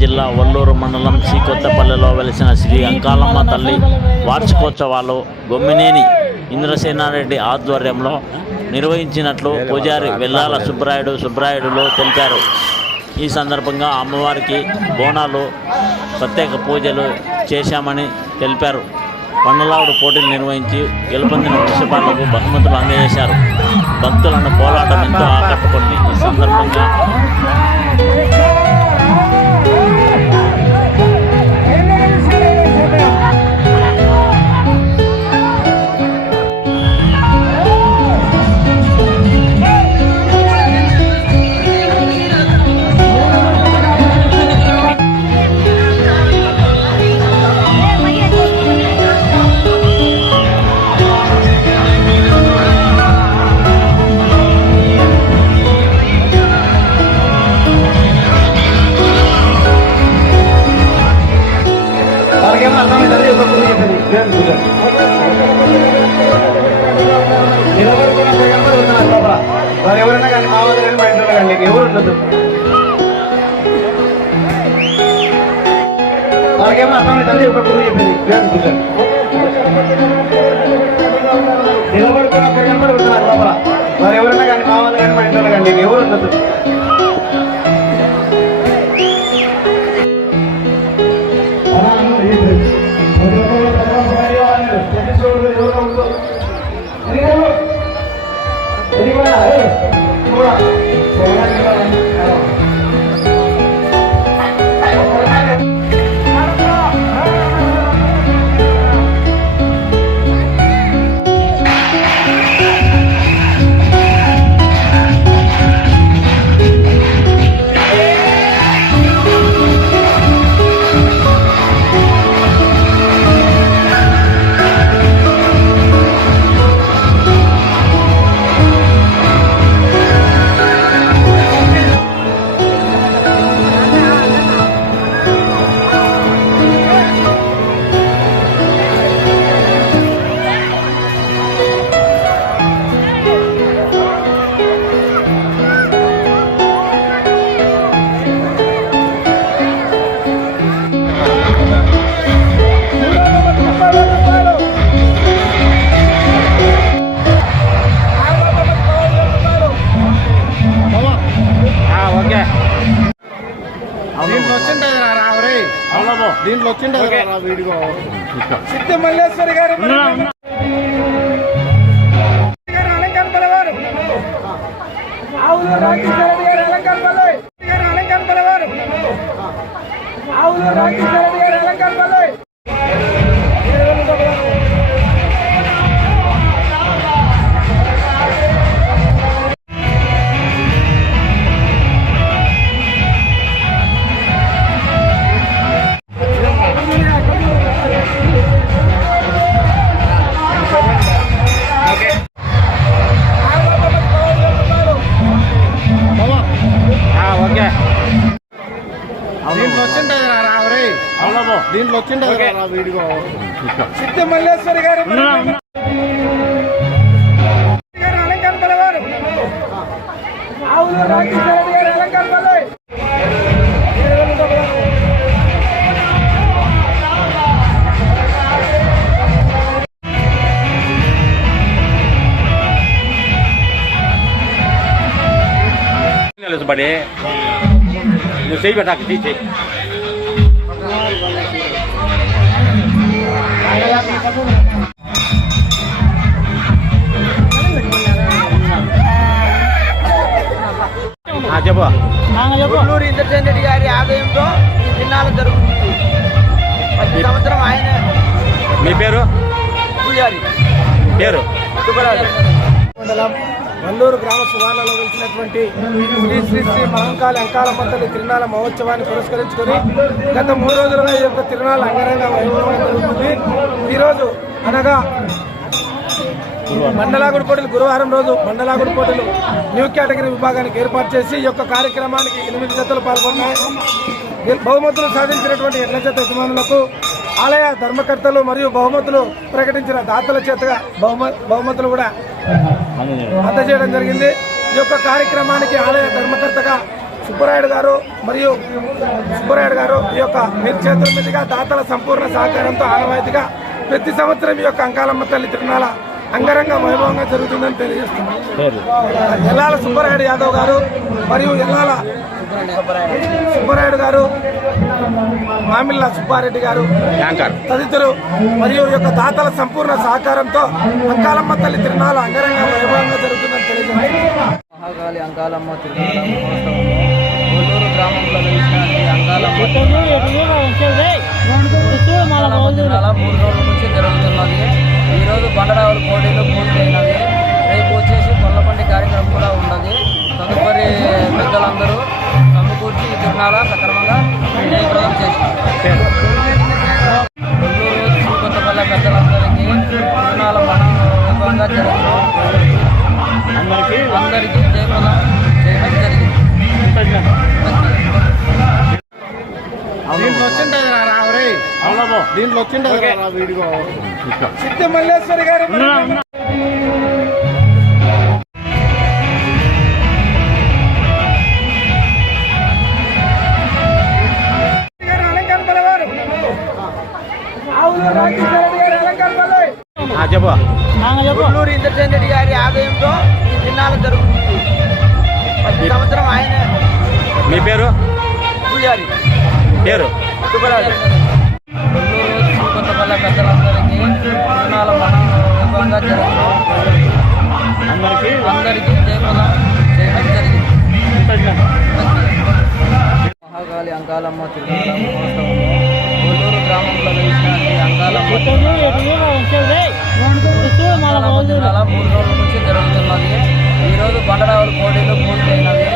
జిల్లా వల్లూరు మండలం శ్రీ కొత్తపల్లిలో వెలిసిన శ్రీ అంకాలమ్మ తల్లి వార్షికోత్సవాలు గొమ్మినేని ఇంద్రసేనారెడ్డి ఆధ్వర్యంలో నిర్వహించినట్లు పూజారి వెల్లాల సుబ్బరాయుడు సుబ్రాయుడులో తెలిపారు. ఈ సందర్భంగా అమ్మవారికి బోనాలు ప్రత్యేక పూజలు చేశామని తెలిపారు. పన్నులావుడు పోటీలు నిర్వహించి గెలుపొందిన వృషభాలకు బహుమతులు అందజేశారు. భక్తులను పోరాటం ఎంతో ఆకట్టుకుంది. ఈ సందర్భంగా కానీ ఎవరు ఒక గురువు చెప్పింది. కూడా లోపల. వారు ఎవరైనా కానీ మా వాళ్ళు కానీ మా ఇంట్లో కానీ ఎవరు ఉండదు. 哭了走了拜拜 సిద్ధ మల్లేశ్వరి గారు అలంకరణ పలవారు. ఆవులు రాజేశ్వరి గారు అలంకరణ పల్లవి గారు పలవారు. ఆవులు రాజేశ్వరి గారు దీంట్లో వచ్చింటది రా రావరే దీంట్లో వచ్చింటది రా వీడియో. సిద్ధ మల్లేశ్వరి గారు అలంకరణ పలవారు ఆవులు రాజేశ్వరి గారు పల్లవి తీసి చెప్పు. గుంటూరు ఇంద్రసేన్ రెడ్డి గారి ఆదాయంతో తిన్నాలు జరుగుతుంది. ప్రతి సంవత్సరం ఆయన మీ పేరు? పూజారి. పేరు? సుబ్బరాజు. మండలం వల్లూరు గ్రామ శివార్లలో వెలిసినటువంటి శ్రీ శ్రీ శ్రీ మహంకాళి అంకాలమ్మ తల్లి తిరునాళ్ళ మహోత్సవాన్ని పురస్కరించుకొని గత మూడు రోజులుగా ఈ యొక్క తిరునాళ్ళ అంగరంగ వైభవంగా జరుగుతుంది. ఈరోజు అనగా మండలాగుడి పోటీలు గురువారం రోజు మండలాగుడి పోటీలు న్యూ కేటగిరీ విభాగానికి ఏర్పాటు చేసి ఈ యొక్క కార్యక్రమానికి ఎనిమిది జతలు పాల్గొన్నాయి. బహుమతులు సాధించినటువంటి ఎడ్ల జత యజమానులకు ఆలయ ధర్మకర్తలు మరియు బహుమతులు ప్రకటించిన దాతల చేతగా బహుమ బహుమతులు కూడా అందజేయడం జరిగింది. ఈ యొక్క కార్యక్రమానికి ఆలయ ధర్మకర్తగా సుబ్బరాయుడు గారు మరియు సుబ్బరాయుడు గారు ఈ యొక్క మీరు మీదుగా దాతల సంపూర్ణ సహకారంతో ఆనవాయితీగా ప్రతి సంవత్సరం ఈ యొక్క అంకాలమ్మ తల్లి తిరునాళ అంగరంగ వైభవంగా జరుగుతుందని తెలియజేస్తున్నాం. ఎల్లాల సుబ్బరాయుడు యాదవ్ గారు మరియు ఎల్లాల సుబ్బరాయుడు గారు మామిళ్ళ సుబ్బారెడ్డి గారు యాంకర్. తదితరులు మరియు యొక్క దాతల సంపూర్ణ సహకారంతో అంకాలమ్మ తల్లి తిరునాళ అంగరంగ వైభవంగా జరుగుతుందని తెలియజేస్తున్నాం. మహాకాళి అంకాలమ్మ తిరునాళ గ్రామంలో మూడు రోజుల నుంచి జరుగుతున్నది. ఈరోజు బండరావుల పోటీలు పూర్తయినవి రేపు వచ్చేసి కొల్లపండి కార్యక్రమం కూడా ఉన్నది. తదుపరి పెద్దలందరూ సమకూర్చి ఈ తిరునాళ సక్రమంగా విజయప్రదం చేశారు కొల్లూరు శ్రీకొత్తపల్లె పెద్దలందరికీ తిరునాళ మనం మహోత్సవంగా జరుగుతుంది అందరికీ జయప్రదం చేయడం జరిగింది. దీంట్లో వచ్చిండే సిద్ధి మల్లేశ్వరి గారు గారు అలంకార బలవారు. ఆవుల రాజేశ్వర రెడ్డి గారు అలంకార బలవారు. ఆ, చెప్పు గుంటూరు ఇంద్రసేన్ రెడ్డి గారి ఆదాయంతో తిన్నాలు జరుగుతుంది ప్రతి సంవత్సరం ఆయన మీ పేరు? పూజారి. పేరు? సుబ్బరాజు. కార్యకర్తలందరికీ బోనాల పండుగ అందరికీ అందరికీ జయపదం చేయడం జరిగింది. మహాకాళి అంకాలమ్మ తిరుమల మహోత్సవంలో కొల్లూరు గ్రామంలో వెలిసిన అంకాలమ్మ మూడు రోజుల నుంచి జరుగుతున్నది. ఈరోజు బండరావుల పోటీలు పూర్తయినవి.